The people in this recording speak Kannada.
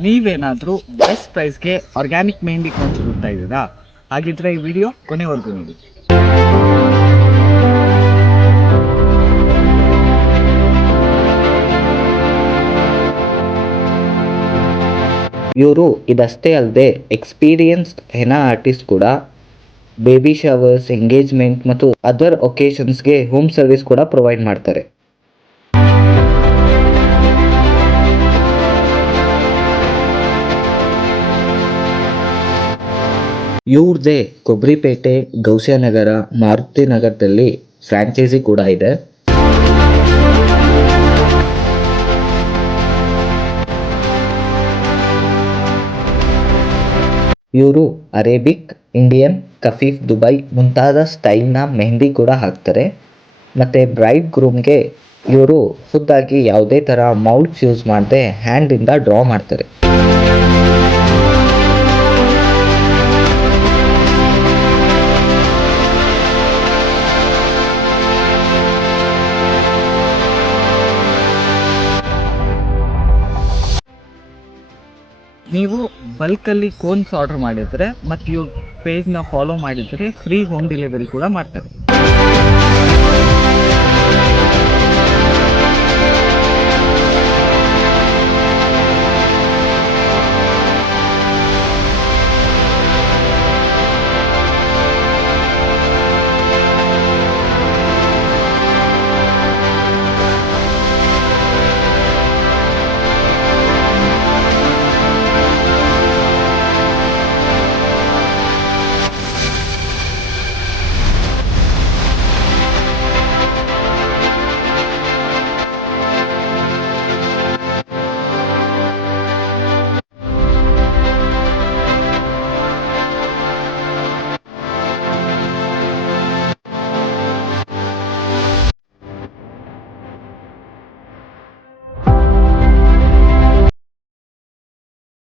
ನೀವೇನಾದರೂ ಬೆಸ್ಟ್ ಪ್ರೈಸ್ಗೆ ಆರ್ಗ್ಯಾನಿಕ್ ಮೆಹಂದಿ ಕೋನ್ಸ್ ಹುಡುಕ್ತಾ ಇದ್ದೀರಾ? ಹಾಗಿದ್ರೆ ಈ ವಿಡಿಯೋ ಕೊನೆವರೆಗೂ ನೋಡಿ. ಇವರು ಇದಷ್ಟೇ ಅಲ್ಲದೆ ಎಕ್ಸ್ಪೀರಿಯನ್ಸ್ಡ್ ಹೆನಾ ಆರ್ಟಿಸ್ಟ್ ಕೂಡ. ಬೇಬಿ ಶವರ್ಸ್, ಎಂಗೇಜ್ಮೆಂಟ್ ಮತ್ತು ಅದರ್ ಒಕೇಶನ್ಸ್ಗೆ ಹೋಮ್ ಸರ್ವಿಸ್ ಕೂಡ ಪ್ರೊವೈಡ್ ಮಾಡ್ತಾರೆ. ಇವ್ರದ್ದೇ ಕೊಬ್ರಿಪೇಟೆ, ಗೌಸಿಯಾನಗರ, ಮಾರುತಿ ನಗರದಲ್ಲಿ ಫ್ರಾಂಚೈಸಿ ಕೂಡ ಇದೆ. ಇವರು ಅರೇಬಿಕ್, ಇಂಡಿಯನ್, ಕಫೀಫ್, ದುಬೈ ಮುಂತಾದ ಸ್ಟೈಲ್ನ ಮೆಹಂದಿ ಕೂಡ ಹಾಕ್ತಾರೆ. ಮತ್ತು ಬ್ರೈಡ್ ಗ್ರೂಮ್ಗೆ ಇವರು ಖುದ್ದಾಗಿ ಯಾವುದೇ ಥರ ಮೌಲ್ಡ್ಸ್ ಯೂಸ್ ಮಾಡದೆ ಹ್ಯಾಂಡಿಂದ ಡ್ರಾ ಮಾಡ್ತಾರೆ. ನೀವು ಬಲ್ಕಲ್ಲಿ ಕೋನ್ಸ್ ಆರ್ಡರ್ ಮಾಡಿದರೆ ಮತ್ತು ಇವ್ರ ಪೇಜ್ನ ಫಾಲೋ ಮಾಡಿದರೆ ಫ್ರೀ ಹೋಮ್ ಡೆಲಿವರಿ ಕೂಡ ಮಾಡ್ತಾರೆ.